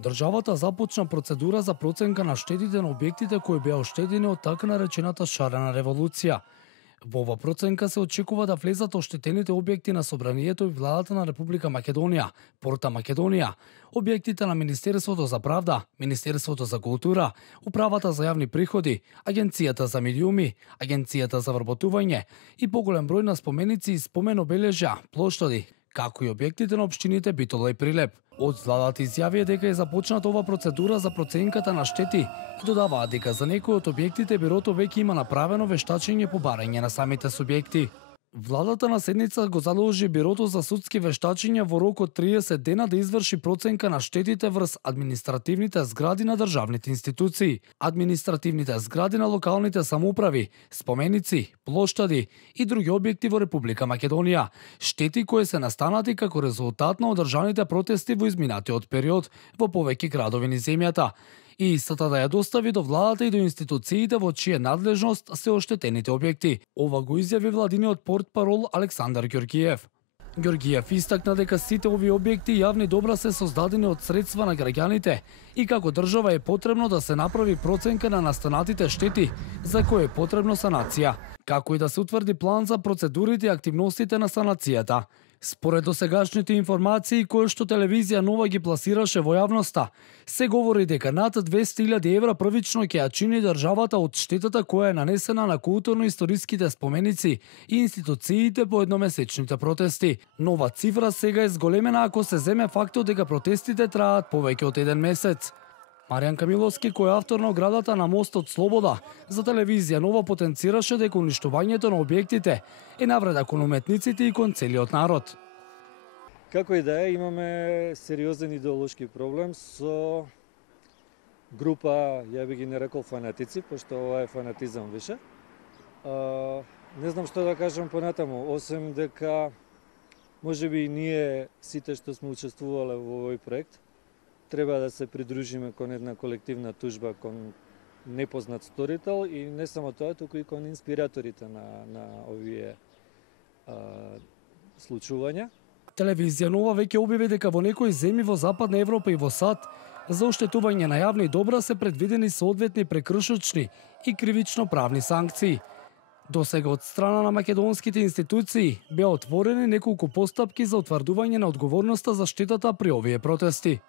Државата започна процедура за проценка на штетите на објектите кои беа оштетени од така наречената шарена револуција. Во ова проценка се очекува да влезат оштетените објекти на Собранието и владата на Република Македонија, Порта Македонија, објектите на Министерството за правда, Министерството за култура, Управата за јавни приходи, Агенцијата за медиуми, Агенцијата за вработување и поголем број на споменици и спомен обележја, плоштади, како и објектите на општините Битола и Прилеп. Од владата изјавија дека е започната ова процедура за проценката на штети и додаваат дека за некои од објектите бирото веќе има направено вештачење по барање на самите субјекти. Владата на седница го задолжи Бирото за судски вештачења во рок од 30 дена да изврши проценка на штетите врз административните згради на државните институции, административните згради на локалните самоуправи, споменици, плоштади и други објекти во Република Македонија, штети кои се настанати како резултат на одржаните протести во изминатиот период во повеќе градови низ земјата, и истата да ја достави до владата и до институциите во чија надлежност се оштетените објекти. Ова го изјави владиниот портпарол Александар Ѓорѓиев. Ѓорѓиев истакна дека сите овие објекти јавни добра се создадени од средства на граѓаните и како држава е потребно да се направи проценка на настанатите штети за кои е потребно санација, како и да се утврди план за процедурите и активностите на санацијата. Според досегашните информации кои што телевизија Нова ги пласираше во јавноста, се говори дека над 200.000 евра првично ќе ја чини државата од штетата која е нанесена на културно-историските споменици и институциите по едномесечните протести. Нова цифра сега е зголемена ако се земе фактот дека протестите траат повеќе од еден месец. Маријан Камиловски, кој е автор на оградата на Мостот Слобода, за телевизија Нова потенцираше дека уништувањето на објектите е навреда кон уметниците и кон целиот народ. Како и да е, имаме сериозен идеолошки проблем со група, ја би ги нарекол фанатици, пошто ова е фанатизам више. Не знам што да кажам понатаму, освен дека можеби и ние сите што сме учествувале во овој проект треба да се придружиме кон една колективна тужба кон непознат сторител и не само тоа, туку и кон инспираторите на овие случувања. Телевизија Нова веќе објави дека во некои земји во Западна Европа и во САД за оштетување на јавни добра се предвидени соодветни прекршочни и кривично правни санкции. Досега од страна на македонските институции беа отворени неколку постапки за утврдување на одговорноста за штетата при овие протести.